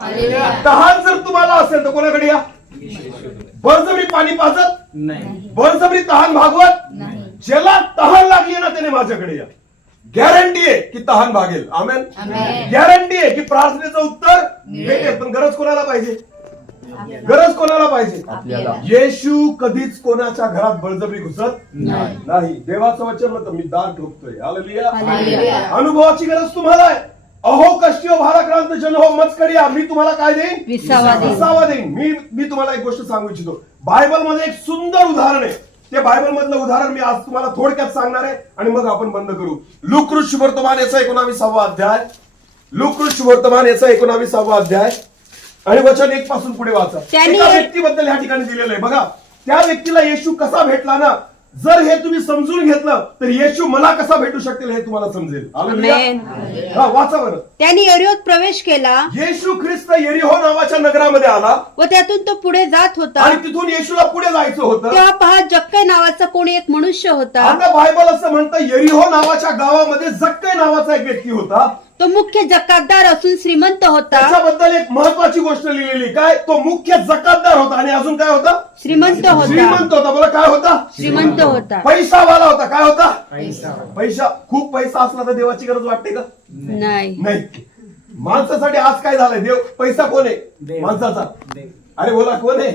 तहान जर तुम्हाला असेल तर कोणाकडे या? बळजबरी पाणी पाजत? नाही. बळजबरी तहान भागवत? ज्याला तहान लागली ना त्याने माझ्याकडे या. गॅरंटी आहे की तहान भागेल. आमेन आमेन. गॅरंटी आहे की प्रार्थनेचं उत्तर भेटेल. पण गरज कोणाला पाहिजे? गरज कोणाला पाहिजे? आपल्याला. येशू कधीच कोणाच्या घरात बळजबरी घुसत नाही. नाही. देवाचं वचन म्हणतं मी दार ठोकतोय. हालेलुया. हालेलुया. अनुभवाची गरज तुम्हाला आहे अहो कष्टी भाराक्रांत जन हो मचकडी या. मी तुम्हाला काय देईन? विसावा देईन. विसावा देईन. मी मी तुम्हाला एक गोष्ट सांगू इच्छितो. बायबलमध्ये एक सुंदर उदाहरण आहे. ते बायबल मधलं उदाहरण मी आज तुम्हाला थोडक्यात सांगणार आहे आणि मग आपण बंद करू. लुकृष वर्तमान याचा एकोणावीसावा अध्याय. लुकृष वर्तमान याचा एकोणावीसावा अध्याय. आणि वचन एक पासून पुढे वाचा. त्यांनी एका एक- व्यक्तीबद्दल ह्या ठिकाणी दिलेलं आहे. बघा त्या व्यक्तीला येशू कसा भेटला ना? जर हे तुम्ही समजून घेतलं तर येशू मला कसा भेटू शकतील हे तुम्हाला समजेल. आमेन. हा वाचा बरं. त्यांनी एरियोत प्रवेश केला. येशू ख्रिस्त येरिहो नावाच्या नगरामध्ये आला. व त्यातून तो पुढे जात होता. आणि तिथून येशूला पुढे जायचं होतं. तेव्हा पहा जक्कै नावाचा कोणी एक मनुष्य होता. आता बायबल असं म्हणतं येरिहो नावाच्या गावामध्ये जक्कै नावाचा एक व्यक्ती होता. तो मुख्य जकातदार असून श्रीमंत होता. त्याच्याबद्दल एक महत्वाची गोष्ट लिहिलेली. काय? तो मुख्य जकातदार होता. आणि अजून काय होता? श्रीमंत होता. श्रीमंत होता. बोला काय होता? श्रीमंत होता. पैसावाला होता. काय होता? पैसा. पैसा. खूप पैसा असला तर देवाची गरज वाटते का? नाही. नाही. माणसासाठी आज काय झालंय? देव पैसा कोण आहे? देव. माणसाचा. अरे बोला कोण आहे?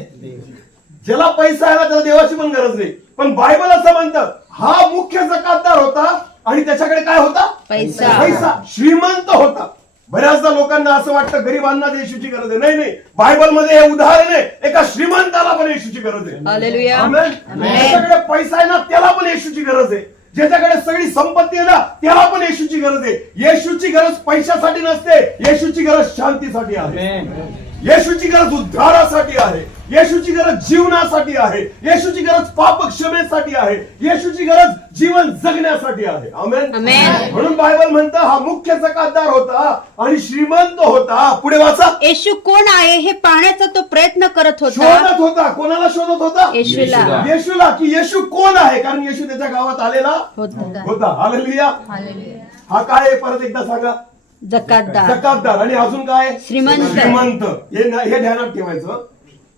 ज्याला पैसा आहे ना त्याला देवाची पण गरज नाही. पण बायबल असं म्हणतं हा मुख्य जकातदार होता आणि त्याच्याकडे काय होता? पैसा. पैसा. श्रीमंत होता बऱ्याचदा लोकांना असं वाटतं गरीबांना येशूची गरज आहे. नाही नाही. बायबलमध्ये हे उदाहरण आहे. एका श्रीमंताला पण येशूची गरज आहे. पैसा आहे ना त्याला पण येशूची गरज आहे. ज्याच्याकडे सगळी संपत्ती आहे ना त्याला पण येशूची गरज आहे. येशूची गरज पैशासाठी नसते येशूची गरज शांतीसाठी आहे. येशूची गरज उद्धारासाठी आहे. येशूची गरज जीवनासाठी आहे. येशूची गरज पाप क्षमेसाठी आहे. येशूची गरज जीवन जगण्यासाठी आहे. म्हणून बायबल म्हणतं हा मुख्य जकातदार होता आणि श्रीमंत होता. पुढे वाचा. येशू कोण आहे हे पाहण्याचा तो प्रयत्न करत होता. शोधत होता. कोणाला शोधत होता? येशूला. येशूला की येशू कोण आहे? कारण येशू त्याच्या गावात आलेला होता. होता. हालेलुया. हा काय आहे? परत एकदा सांगा. जकातदार. जकातदार. आणि अजून काय श्रीमंत. श्रीमंत. हे हे ध्यानात ठेवायचं.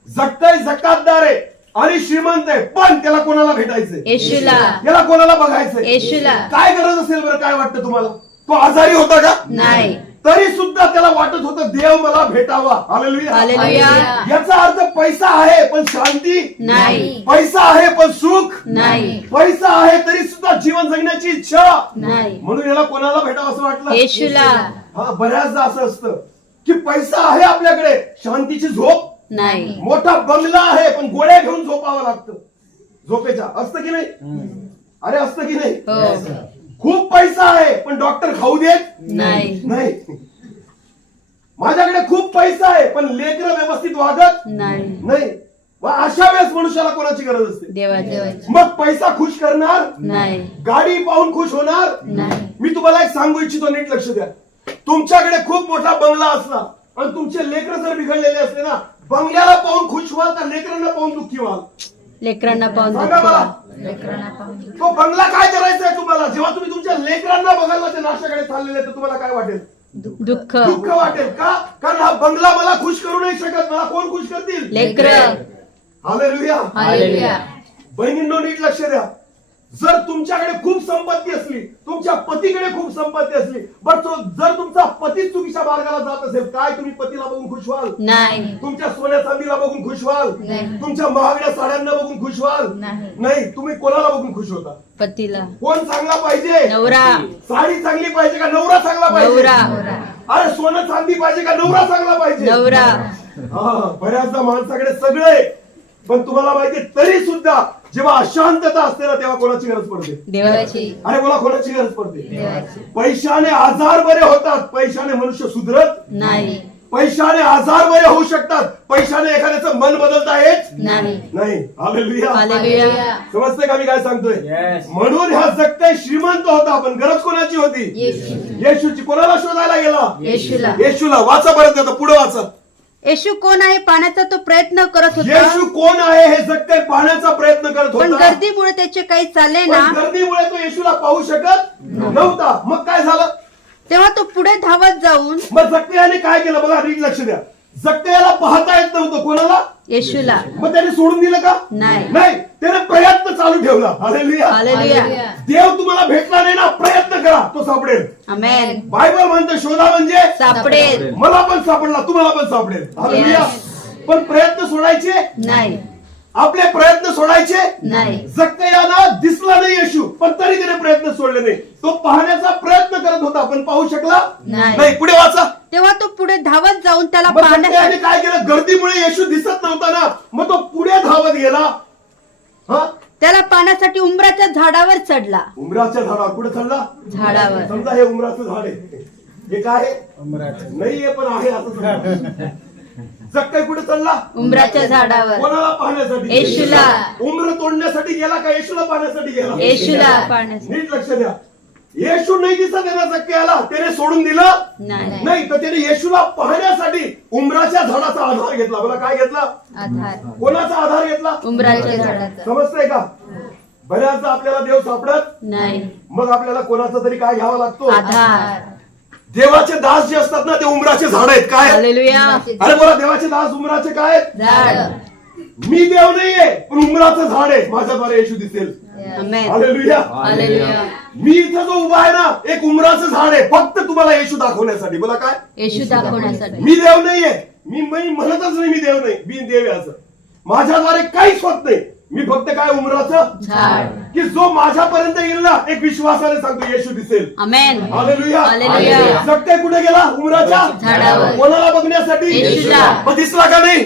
जक्काय जकातदार आहे. आणि श्रीमंत आहे. पण त्याला कोणाला भेटायचंय? येशूला. याला कोणाला बघायचंय? येशूला. काय गरज असेल बरं काय वाटतं तुम्हाला? तो आजारी होता का? नाही. तरी सुद्धा त्याला वाटत होतं देव मला भेटावा. हालेलुया. याचा अर्थ पैसा आहे पण शांती नाही. पैसा आहे पण सुख नाही. पैसा आहे तरी सुद्धा जीवन जगण्याची इच्छा. नाही. म्हणून याला कोणाला भेटावं असं वाटलं? येशूला. हा बऱ्याचदा असं असतं की पैसा आहे आपल्याकडे. शांतीची झोप नाही. मोठा बंगला आहे पण गोळ्या घेऊन झोपावं लागतं. झोपेच्या. असतं की नाही? अरे असतं की नाही? हो. खूप पैसा आहे पण डॉक्टर खाऊ देत नाही. नाही. माझ्याकडे खूप पैसा आहे पण लेकर व्यवस्थित वागत नाही. अशा वेळेस मनुष्याला कोणाची गरज असते? मग पैसा खुश करणार? नाही. गाडी पाहून खुश होणार? नाही. मी तुम्हाला एक सांगू इच्छितो नीट लक्ष द्या. तुमच्याकडे खूप मोठा बंगला असला आणि तुमचे लेकर जर बिघडलेले असले ना बंगल्याला पाहून खुश व्हाल का लेकरांना पाहून दुःखी व्हाल? लेकरांना पाहून सांगा दुःख मला तो बंगला काय करायचा आहे तुम्हाला? जेव्हा तुम्ही तुमच्या लेकरांना बघायला ते नाशाकडे चाललेले तर तुम्हाला काय वाटेल? दुःख. दुःख वाटेल का? कारण हा बंगला मला खुश करू नाही शकत. मला कोण खुश करतील? लेकर. हालेलुया. हालेलुया. बहिणींनो नीट लक्ष द्या. जर तुमच्याकडे खूप संपत्ती असली तुमच्या पतीकडे खूप संपत्ती असली बर जर तुमचा पती चुकीच्या मार्गाला जात असेल काय तुम्ही पतीला बघून खुश व्हाल नाही. तुमच्या सोन्या चांदीला बघून खुश व्हाल. तुमच्या महागड्या साड्यांना बघून खुश व्हाल नाही. तुम्ही कोणाला बघून खुश होता? पतीला. कोण चांगला पाहिजे? नवरा. साडी चांगली पाहिजे का नवरा चांगला पाहिजे? अरे सोनं चांदी पाहिजे का नवरा चांगला पाहिजे? नवरा. हा बऱ्याचदा माणसाकडे सगळं पण तुम्हाला माहिती तरी सुद्धा जेव्हा अशांतता असते ना तेव्हा कोणाची गरज पडते? देवाची. अरे बोला कोणाची गरज पडते? पैशाने आजार बरे होतात पैशाने मनुष्य सुधरत नाही. पैशाने आजार बरे होऊ शकतात पैशाने एखाद्याचं मन बदलता येत नाही. नाही. हालेलुया. हालेलुया. समजते का मी काय सांगतोय. म्हणून ह्या जगते श्रीमंत होता पण गरज कोणाची होती? येशूची. कोणाला शोधायला गेला? येशूला. येशूला. वाचा परत आता पुढे वाचा. येशू कोण आहे? पाण्याचा तो प्रयत्न करत होता. येशू कोण आहे हे जगते पाहण्याचा प्रयत्न करत पण होता. गर्दीमुळे त्याचे काही चालले ना. पण गर्दीमुळे तो येशूला पाहू शकत नव्हता. मग काय झालं? तेव्हा तो पुढे धावत जाऊन मग जक्रियाने काय केलं? बघा नीट लक्ष द्या. जक्कयाला पाहता येत नव्हतं कोणाला? येशूला. मग त्याने सोडून दिलं का? नाही. नाही. त्याने प्रयत्न चालू ठेवला. हालेलुया. देव तुम्हाला भेटला नाही ना प्रयत्न करा. तो सापडेल. बायबल म्हणतं शोधा म्हणजे सापडेल. मला पण सापडला तुम्हाला पण सापडेल. हालेलुया. पण प्रयत्न सोडायचे? नाही. आपले प्रयत्न सोडायचे? नाही. जक्कयाला दिसला नाही येशू पण तरी त्याने प्रयत्न सोडले नाही. तो पाहण्याचा प्रयत्न करत होता पण पाहू शकला नाही. नाही. पुढे वाचा. तेव्हा तो पुढे धावत जाऊन त्याला पाहण्यासाठी काय केलं? गर्दीमुळे येशू दिसत नव्हता ना. मग तो पुढे धावत गेला. हा? त्याला पाहण्यासाठी उंबराच्या झाडावर चढला. उमराच्या झाडावर. कुठे चढला? झाडावर. समजा हे उमराचं झाड आहे. हे काय आहे? नाहीये पण आहे असं जक्कई कुठे चढला उंबराच्या झाडावर. कोणाला पाहण्यासाठी? येशूला. उमर तोडण्यासाठी गेला का? येशूला पाहण्यासाठी गेला? येशूला. पाहण्यासाठी नीट लक्ष द्या. येशू नाही दिसत ना जक्क्याला त्याने सोडून दिलं? नाही. नाही तर त्याने येशूला पाहण्यासाठी उमराच्या झाडाचा आधार घेतला. मला काय घेतला? आधार. कोणाचा आधार घेतला? उंबराच्या झाडाचा. समजतंय का? बऱ्याचदा आपल्याला देव सापडत नाही. मग आपल्याला कोणाचा तरी काय घ्यावा लागतो? आधार. देवाचे दास जे असतात ना ते उमराचे झाड आहेत. काय? हालेलुया. अरे बोला देवाचे दास उमराचे काय? मी देव नाहीये पण उमराचं झाड आहे. माझ्याद्वारे येशू दिसेल. Amen hallelujah. हालेलुया. मी इथं जो उभा आहे ना एक उमराचं झाड आहे. फक्त तुम्हाला येशू दाखवण्यासाठी. बोला काय? येशू दाखवण्यासाठी. मी देव नाहीये. मी मी म्हणतच नाही मी देव नाही. मी देव आहे असं. माझ्याद्वारे काहीच होत नाही. मी फक्त काय उमराचं? झाड. की जो माझ्यापर्यंत येईल ना एक विश्वासाने सांगतो येशू दिसेल. Amen hallelujah. हालेलुया. जगते कुठे गेला? उमराच्या? झाडावर. कोणाला बघण्यासाठी. मग दिसला का नाही.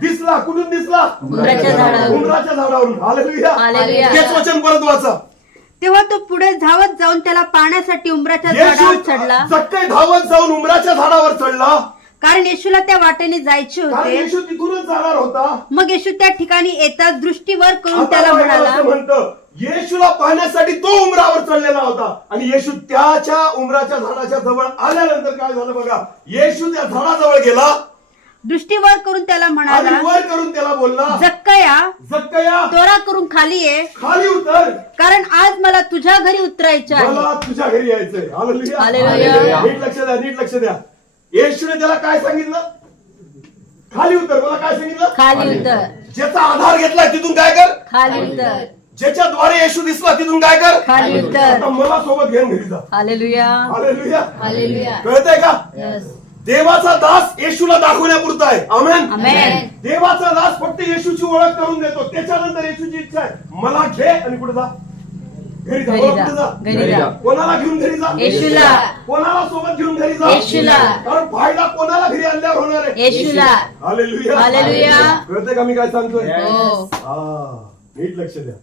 दिसला. कुठून दिसला. उमराच्या झाडावरून. हालेलुया. हालेलुया. तेच वचन परत वाचा. तेव्हा तो पुढे धावत जाऊन त्याला पाहण्यासाठी उंबराच्या झाडावर चढला. जक्के धावत जाऊन उमराच्या झाडावर चढला. कारण येशूला त्या वाटेने जायचे कारण होते येशू तिथूनच जाणार होता. मग येशू त्या ठिकाणी येताच दृष्टीवर करून त्याला म्हणाला असं म्हणतं येशूला पाहण्यासाठी तो उमरावर चढलेला होता. आणि येशू त्याच्या उमराच्या झाडाच्या जवळ आल्यानंतर काय झालं बघा? येशू त्या झाडाजवळ गेला. दृष्टीवर करून त्याला आणि म्हणाला वर करून त्याला बोलला जक्कया जक्कया तोरा करून खाली ये. खाली उतर. कारण आज मला तुझ्या घरी उतरायचे आहे. मला तुझ्या घरी यायचंय. हालेलुया. हालेलुया. नीट लक्ष द्या नीट लक्ष द्या. येशूने त्याला काय सांगितलं? खाली उतर मला काय सांगितलं? खाली उतर. ज्याचा आधार घेतलाय तिथून काय कर? खाली उतर. ज्याच्याद्वारे येशू दिसला तिथून काय कर? खाली उतर. आता मला सोबत घेऊन घरी जा. हालेलुया. हालेलुया. हालेलुया. कळतंय का? देवाचा दास येशूला दाखवण्यापुरता आहे. आमेन अमेन देवाचा दास फक्त येशूची ओळख करून देतो. त्याच्यानंतर येशूची इच्छा आहे. मला घे आणि कुठे जा. घरी जा. घरी जा. घरी कोणाला घेऊन घरी जा? येशूला. कोणाला सोबत घेऊन घरी जा? येशूला. कारण फायदा कोणाला घरी आणल्यावर होणार आहे? येशूला. हालेलुया. हालेलुया. कळतंय का मी काय सांगतोय? हो. हा नीट लक्ष द्या.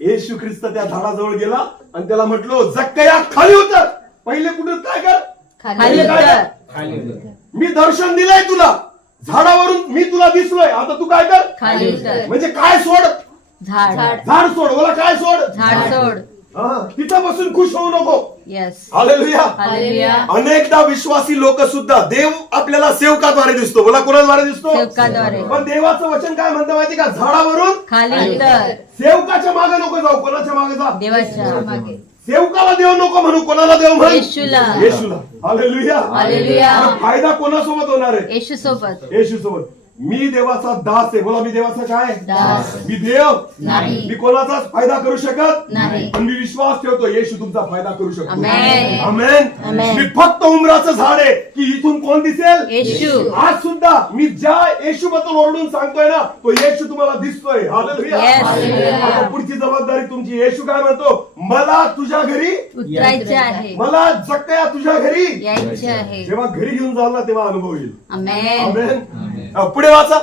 येशू ख्रिस्त त्या झाडाजवळ गेला आणि त्याला म्हटलो जक्कया खाली उतर. पहिले कुठे काय कर? खाली उतर. मी दर्शन दिलंय तुला. झाडावरून मी तुला दिसलोय. आता तू काय कर? खाली उतर. म्हणजे काय सोड? झाड. झाड. सोड मला काय सोड? झाड सोड. हा, तिथं बसून खुश होऊ नको. येस हालेलुया हालेलुया अनेकदा विश्वासी लोक सुद्धा देव आपल्याला सेवकाद्वारे दिसतो. मला कोणाद्वारे दिसतो? सेवकाद्वारे. पण देवाचं वचन काय म्हणतं माहिती का? झाडावरून खाली उतर सेवकाच्या मागे नको जाऊ. कोणाच्या मागे जा? देवाच्या मागे. सेवकाला देव नको म्हणू. कोणाला देव म्हण? येशूला. येशूला. Hallelujah hallelujah. फायदा कोणासोबत होणार आहे? येशू सोबत येशू सोबत मी देवाचा दास आहे. बोला मी देवाचा काय? दास. मी देव. नाही. मी कोणाचाच फायदा करू शकत नाही. पण मी विश्वास ठेवतो येशू तुमचा फायदा करू शकतो. आमेन. आमेन. आमेन. मी फक्त उमराचं झाड आहे की इथून कोण दिसेल? येशू. आज सुद्धा मी ज्या येशू बद्दल ओरडून सांगतोय ना तो येशू तुम्हाला दिसतोय. हालेलुया. Yes. आता पुढची जबाबदारी तुमची. येशू काय म्हणतो? मला तुझ्या घरी मला जक्कया तुझ्या घरी. यायचे आहे. जेव्हा घरी घेऊन जाल ना तेव्हा अनुभव येईल. अमेन आमेन. अ, पुढे वाचा.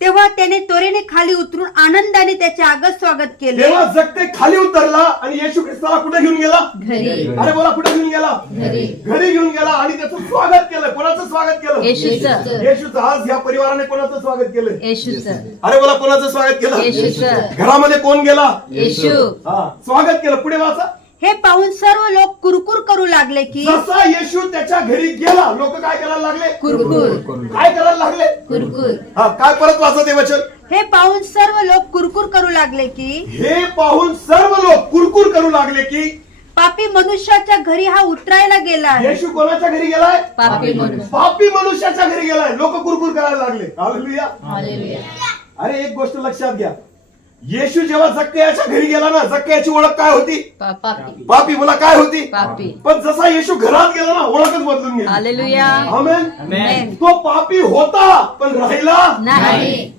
तेव्हा त्याने त्वरेने खाली उतरून आनंदाने त्याचे आगत स्वागत केले. तेव्हा जगते खाली उतरला आणि येशू ख्रिस्ताला कुठे घेऊन गेला? घरी. अरे बोला कुठे घेऊन गेला? घरी. घरी घेऊन गेला आणि त्याचं स्वागत केलं. कोणाचं स्वागत केलं? येशूचं. येशूचं. आज या परिवाराने कोणाचं स्वागत केलं? येशूच. अरे बोला कोणाचं स्वागत केलं? येशूचं. घरामध्ये कोण गेला? येशू. हा स्वागत केलं. पुढे वाचा. हे पाहून सर्व लोक कुरकुर करू लागले की जसा येशू त्याच्या घरी गेला लोक काय करायला लागले? कुरकुर. काय करायला लागले? कुरकुर. हा काय परत वाचा ते वचन? हे पाहून सर्व लोक कुरकुर करू लागले की हे पाहून सर्व लोक कुरकुर करू लागले की पापी मनुष्याच्या घरी हा उतरायला गेला आहे येशू कोणाच्या घरी गेलाय? पापी मनुष्य. पापी मनुष्याच्या घरी गेलाय. लोक कुरकुर करायला लागले. हालेलुया हालेलुया अरे एक गोष्ट लक्षात घ्या. येशू जेव्हा जक्कयाच्या घरी गेला ना जक्कयाची ओळख काय होती? पापी. पापी मला काय होती? पापी. पण जसा येशू घरात गेला ना ओळखच बदलून गेली. हालेलुया. आमेन. Amen. तो पापी होता पण राहिला नाही.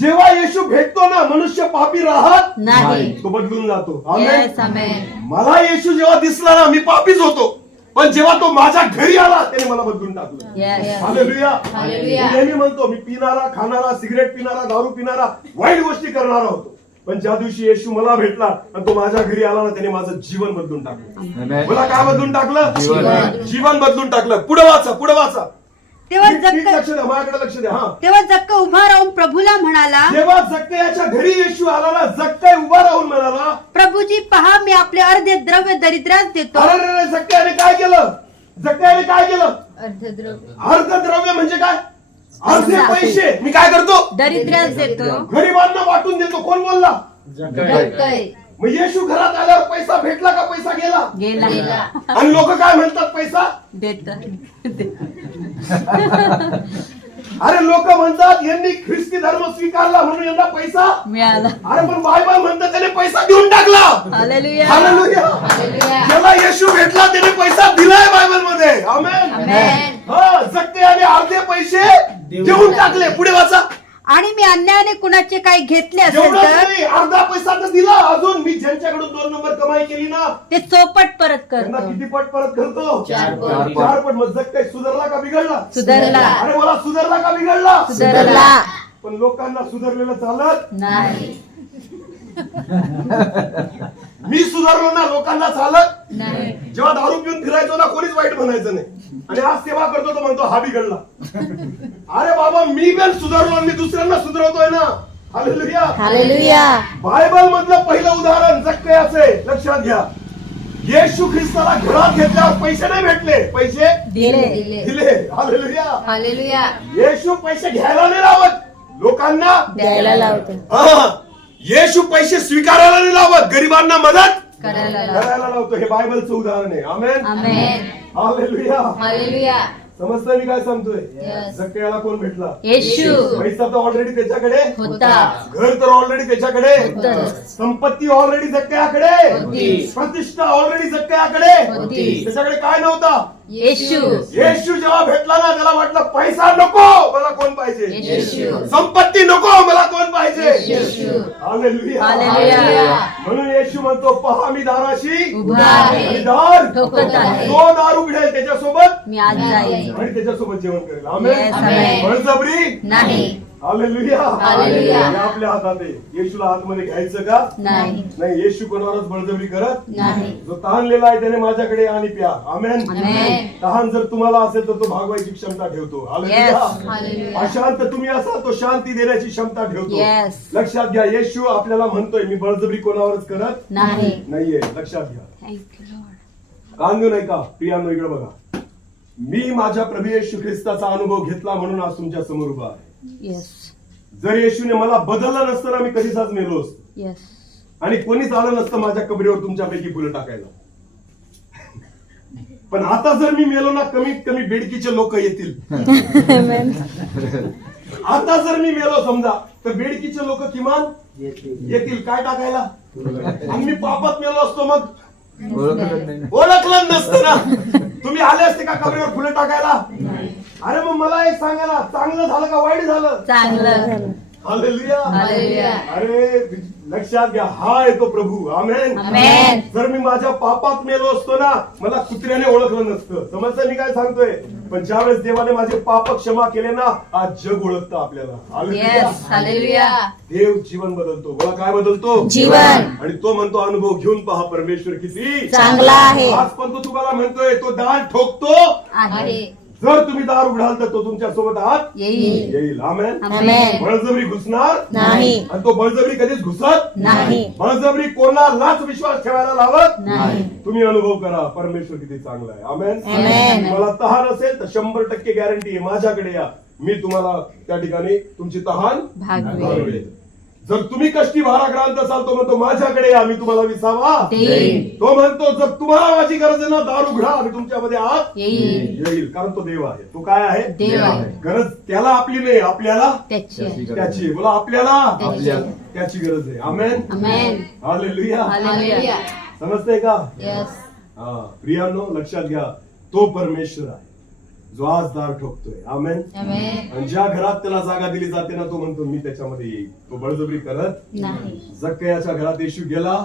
जेव्हा येशू भेटतो ना मनुष्य पापी राहत नाही. तो बदलून जातो. मला येशू जेव्हा दिसला ना मी पापीच होतो. पण जेव्हा तो माझ्या घरी आला त्याने मला बदलून टाकलं. Yes. हालेलुया. हालेलुया. मी नेहमी म्हणतो मी पिणारा खाणारा सिगरेट पिणारा दारू पिणारा वाईट गोष्टी करणारा होतो. पण ज्या दिवशी येशू मला भेटला आणि तो माझ्या घरी आला ना त्याने माझं जीवन बदलून टाकलं. मला काय बदलून टाकलं? जीवन. जीवन बदलून टाकलं. पुढे वाचा पुढे वाचा. तेव्हा नीट- जक्क लक्ष द्या माझ्याकडे लक्ष द्या हा. तेव्हा जक्क उभा राहून प्रभूला म्हणाला जेव्हा जक्कयाच्या घरी येशू आला जक्कय उभा राहून म्हणाला प्रभूजी पहा मी आपले अर्धे द्रव्य दरिद्रास देतो. अरे रे काय केलं? जक्कयाने काय केलं? अर्धद्रव्य अर्धद्रव्य म्हणजे काय? अर्धे पैसे. मी काय करतो? दरिद्रास देतो. गरिबांना वाटून देतो. कोण बोलला? जक्कय मग येशू घरात आल्यावर पैसा भेटला का? पैसा गेला? गेला. गेला. आणि लोक काय म्हणतात पैसा? देत अरे लोक म्हणतात यांनी ख्रिस्ती धर्म स्वीकारला म्हणून यांना पैसा मिळाला. अरे पण बायबल म्हणतात त्याने पैसा देऊन टाकला. हालेलुया. हालेलुया. हालेलुया. ज्याला येशू भेटला त्याने पैसा दिलाय बायबलमध्ये आमेन. आमेन. हा जक्कयाने अर्धे पैसे देऊन टाकले. पुढे वाचा. आणि मी अन्यायाने कुणाचे काही घेतले असेल एवढंच तर नाही अर्धा पैसा तर दिला. अजून मी ज्यांच्याकडून दोन नंबर कमाई केली ना ते चौपट परत त्यांना करतो किती पट परत करतो? चार पट. चार पट. मग जग सुधारला का बिघडला? सुधारला. अरे मला सुधारला का बिघडला? सुधारला. पण लोकांना सुधारलेलं चालत नाही. मी सुधारलो ना लोकांना चालत? नाही. जेव्हा दारू पिऊन फिरायचो ना कोणीच वाईट म्हणायचं नाही. आणि आज सेवा करतो तो म्हणतो हा बिघडला. अरे बाबा मी पण सुधारलो आणि मी दुसऱ्यांना सुधारवतोय ना. हालेलुया. हालेलुया. बायबल मधलं पहिलं उदाहरण जक्कयाचे लक्षात घ्या. येशू ख्रिस्ताला घरात घेतल्यावर पैसे नाही भेटले. पैसे दिले. दिले. दिले. हालेलुया. हालेलुया. येशू पैसे घ्यायला नाही लावत. लोकांना द्यायला लावतो. हा. येशू पैसे स्वीकारायला नाही लावत गरिबांना मदत करायला लाव. करायला लावतो. हे बायबलचं उदाहरण आहे. आमेन? आमेन. हालेलुया. हालेलुया. समजतं मी काय सांगतोय. जक्कयाला कोण भेटला? येशू. पैसा तर ऑलरेडी त्याच्याकडे? होता. घर तर ऑलरेडी त्याच्याकडे? होतं. संपत्ती ऑलरेडी जक्कयाकडे होती. प्रतिष्ठा ऑलरेडी जक्कयाकडे होती. त्याच्याकडे काय नव्हता? येशू. येशू जेव्हा भेटला ना त्याला वाटलं पैसा नको मला कोण पाहिजे? येशू. संपत्ती नको मला कोण पाहिजे. म्हणून येशू म्हणतो पहा मी दाराशी दार. तो दार उघडेल त्याच्यासोबत मी आज जाईल आणि त्याच्यासोबत जेवण करेल. बळजबरी नाही. हालेलुया. हालेलुया. हे आपल्या हातात आहे येशूला आतमध्ये घ्यायचं का? नाही. नाही येशू कोणावरच बळजबरी करत नाही. जो तहानलेला आहे त्याने माझ्याकडे आणि प्या. आमेन. तहान जर तुम्हाला असेल तर तो भागवायची क्षमता ठेवतो. हालेलुया. अशांत तुम्ही असाल तो शांती देण्याची क्षमता ठेवतो. लक्षात घ्या येशू आपल्याला म्हणतोय मी बळजबरी कोणावरच करत नाही. नाहीये. लक्षात घ्या. कांदू नाही का? प्रियांनो इकडे बघा. मी माझ्या प्रभू येशू ख्रिस्ताचा अनुभव घेतला म्हणून आज तुमच्यासमोर उभा आहे. येस जर येशूने मला बदललं नसतं ना मी कधीच आज मेलो असतो. येस आणि कोणीच आलं नसतं माझ्या कबरीवर तुमच्यापैकी फुलं टाकायला. पण आता जर मी मेलो ना कमीत कमी बेडकीचे लोक येतील. आता जर मी मेलो समजा तर बेडकीचे लोक किमान येतील. काय टाकायला? आणि मी पापात मेलो असतो मग? ओळखलं नसतं ना. तुम्ही आले असते का कबरीवर फुलं टाकायला? अरे मग मला एक सांगा ना चांगलं झालं का वाईट झालं? चांगलं. हालेलुया. हालेलुया. अरे लक्षात घ्या हा आहे तो प्रभू. आमेन. जर मी माझ्या पापात मेलो असतो ना मला कुत्र्याने ओळखलं नसतं. समजतं? मी काय सांगतोय? पण ज्यावेळेस देवाने माझे पाप क्षमा केले ना आज जग ओळखतं आपल्याला. देव जीवन बदलतो. मला काय बदलतो? जीवन. आणि तो म्हणतो अनुभव घेऊन पहा परमेश्वर किती चांगला आहे. आज पण तो तुम्हाला म्हणतोय तो दार ठोकतो जर तुम्ही दार उघडाल तर तो तुमच्यासोबत आत येईल येईल आमेन आमेन. बळजबरी घुसणार नाही. आणि तो बळजबरी कधीच घुसत नाही. बळजबरी कोणालाच विश्वास ठेवायला लावत नाही. तुम्ही अनुभव करा परमेश्वर किती चांगला आहे आमेन आमेन. मला तहान असेल तर शंभर टक्के गॅरंटी आहे माझ्याकडे या मी तुम्हाला त्या ठिकाणी तुमची तहान भागवेल. भागवेल. जर तुम्ही कष्टी भाराक्रांत असाल तो म्हणतो माझ्याकडे या मी तुम्हाला विसावा. तो म्हणतो जर तुम्हाला माझी गरज आहे ना दार उघडा मी तुमच्यामध्ये आत येईल. कारण तो देव आहे. तो काय आहे? देव आहे. गरज त्याला आपली नाही आपल्याला त्याची. बोला आपल्याला त्याची गरज आहे. आमेन. हालेलुया. हालेलुया. समजतंय का. हा प्रियांनो लक्षात घ्या तो परमेश्वर आहे. जो आज दार ठोकतोय. आमेन. आणि ज्या घरात त्याला जागा दिली जाते ना तो म्हणतो मी त्याच्यामध्ये येईल तो बळजबरी करत जक्कयाच्या घरात येशू गेला.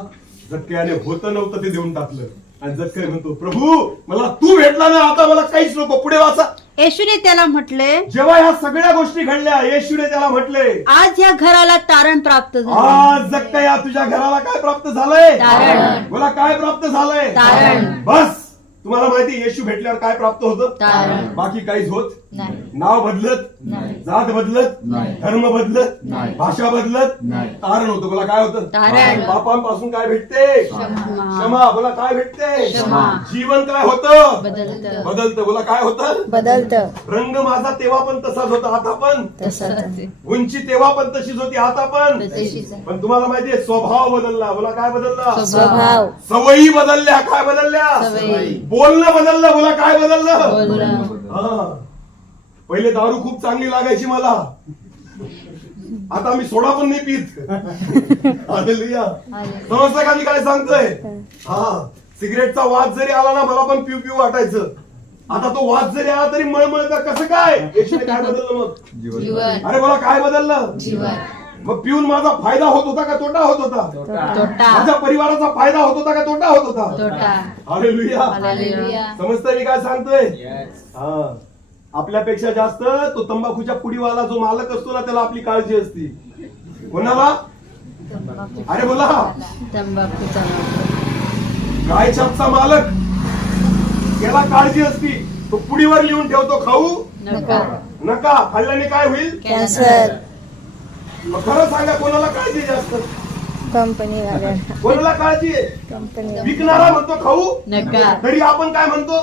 जक्कयाने होतं नव्हतं ते देऊन टाकलं. आणि जक्कय म्हणतो प्रभू मला तू भेटला ना आता मला काहीच नको पुढे वाचा. येशूने त्याला म्हटले जेव्हा ह्या सगळ्या गोष्टी घडल्या येशूने त्याला म्हटले आज या घराला तारण प्राप्त झाले. आज जक्कया तुझ्या घराला काय प्राप्त झालंय? तारण. मला काय प्राप्त झालंय? तारण. बस तुम्हाला माहिती येशू भेटल्यावर काय प्राप्त होतं. बाकी काहीच होत नाव बदलत नाही. जात बदलत नाही. धर्म बदलत नाही. भाषा बदलत नाही. तारण होतं बोला काय होतं तारण. बापांपासून काय भेटते क्षमा. क्षमा बोला काय भेटते क्षमा. जीवन काय होतं बदलतं. बदलतं बोला काय होतं बदलत रंग माझा तेव्हा पण तसाच होता आता पण तसंच उंची तेव्हा पण तशीच होती आता पण तशीच आहे. पण तुम्हाला माहितीये स्वभाव बदलला बोला काय बदलला स्वभाव सवयी बदलल्या काय बदलल्या सवयी. बोलणं बदललं बोला काय बदललं बोलणं. हा. पहिले दारू खूप चांगली लागायची मला. आता मी सोडा पण नाही पीत. हालेलुया. समजतं का मी काय सांगतोय? हा सिगरेटचा वाद जरी आला ना मला पण पिऊ पिऊ वाटायचं. आता तो वाद जरी आला तरी मळमळ कसं काय? येशूने काय बदललं मग? जीवन. अरे मला काय बदललं? जीवन. मग पिऊन माझा फायदा होत होता का तोटा होत होता? तोटा. माझ्या परिवाराचा फायदा होत होता का तोटा होत होता? तोटा. हालेलुया. हालेलुया. समजतंय मी काय सांगतोय? हा. आपल्यापेक्षा जास्त तो तंबाखूच्या पुडीवाला जो मालक असतो ना त्याला आपली काळजी असती. कोणाला अरे बोला. तंबाखूचा गाय छापचा मालक. त्याला काळजी असती. तो पुडीवर लिहून ठेवतो खाऊ. नका. नका. खाल्ल्याने काय होईल? कॅन्सर. मग खरं सांगा कोणाला काळजी जास्त? कंपनी कोणाला काळजी? आहे कंपनी विकणारा म्हणतो खाऊ. नका. तरी आपण काय म्हणतो?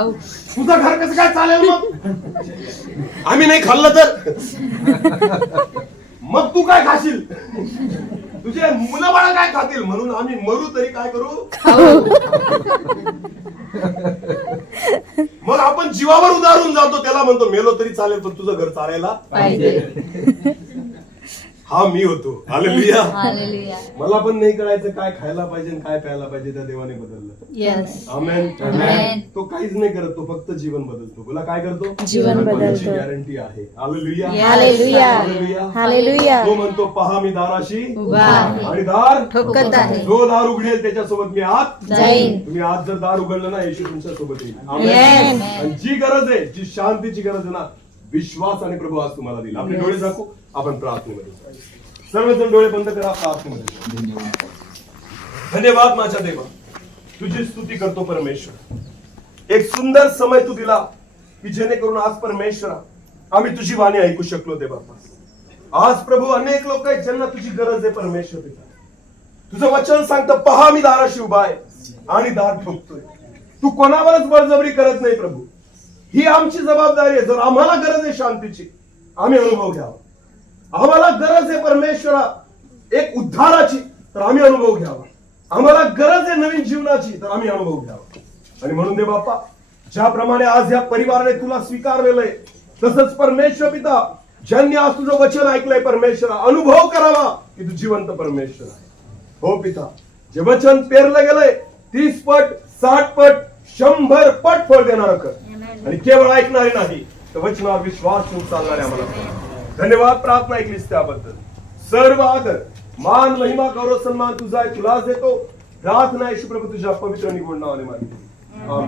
तुझं घर कसं काय चालेल मग? आम्ही नाही खाल्लं तर? मग तू काय खाशील? तुझे मुलं बाळा काय खातील? म्हणून आम्ही मरू तरी काय करू? मग आपण जीवावर उदारून जातो त्याला म्हणतो मेलो तरी चालेल पण तुझं घर चालायला हा मी होतो. हालेलुया. हालेलुया. मला पण नाही कळायचं काय खायला पाहिजे आणि काय प्यायला पाहिजे त्या देवाने बदललं. आमेन. तो काहीच नाही करत तो फक्त जीवन बदलतो. बोला काय करतो? जीवन बदलतो. गॅरंटी आहे. हालेलुया तो म्हणतो पहा मी दाराशी. आणि दार ठोकत आहे. जो दार उघडेल त्याच्यासोबत मी आत जाईन. तुम्ही आज जर दार उघडलं ना येशू तुमच्यासोबत येईल. आणि जी गरज आहे जी शांतीची गरज आहे ना विश्वास आणि प्रभू आज तुम्हाला दिला. आपले डोळे झाकू आपण प्रार्थनेमध्ये. सर्वजण डोळे बंद करा प्रार्थनेमध्ये. धन्यवाद. माझ्या देवा. तुझी स्तुती करतो परमेश्वर. एक सुंदर समय तू दिला की जेणेकरून आज परमेश्वरा आम्ही तुझी वाणी ऐकू शकलो ते बापा आज प्रभू अनेक लोक आहेत ज्यांना तुझी गरज आहे परमेश्वर पिता तुझं वचन सांगतं पहा मी दाराशी उभा आहे आणि दार ठोकतोय. तू कोणावरच बळजबरी करत नाही प्रभू. ही आमची जबाबदारी आहे. जर आम्हाला गरज आहे शांतीची आम्ही अनुभव घ्यावा. आम्हाला गरज आहे परमेश्वरा एक उद्धाराची तर आम्ही अनुभव घ्यावा. आम्हाला गरज आहे नवीन जीवनाची तर आम्ही अनुभव घ्यावा. आणि म्हणून दे बाप्पा ज्याप्रमाणे आज या परिवाराने तुला स्वीकारलेलं आहे तसंच परमेश्वर पिता ज्यांनी आज तुझं वचन ऐकलंय परमेश्वरा अनुभव करावा की तू जिवंत परमेश्वर आहे. हो पिता जे वचन पेरलं गेलंय तीस पट साठ पट शंभर पट फळ देणार कर. आणि केवळ ऐकणारे नाही तर वचनावर विश्वास ठेवून चालणारे आम्हाला धन्यवाद प्रार्थना ऐकलीस त्याबद्दल. सर्व आदर मान महिमा गौरव सन्मान तुझा आहे तुलाच देतो. प्रार्थना येशू प्रभू तुझ्या पवित्र निगुण नावाने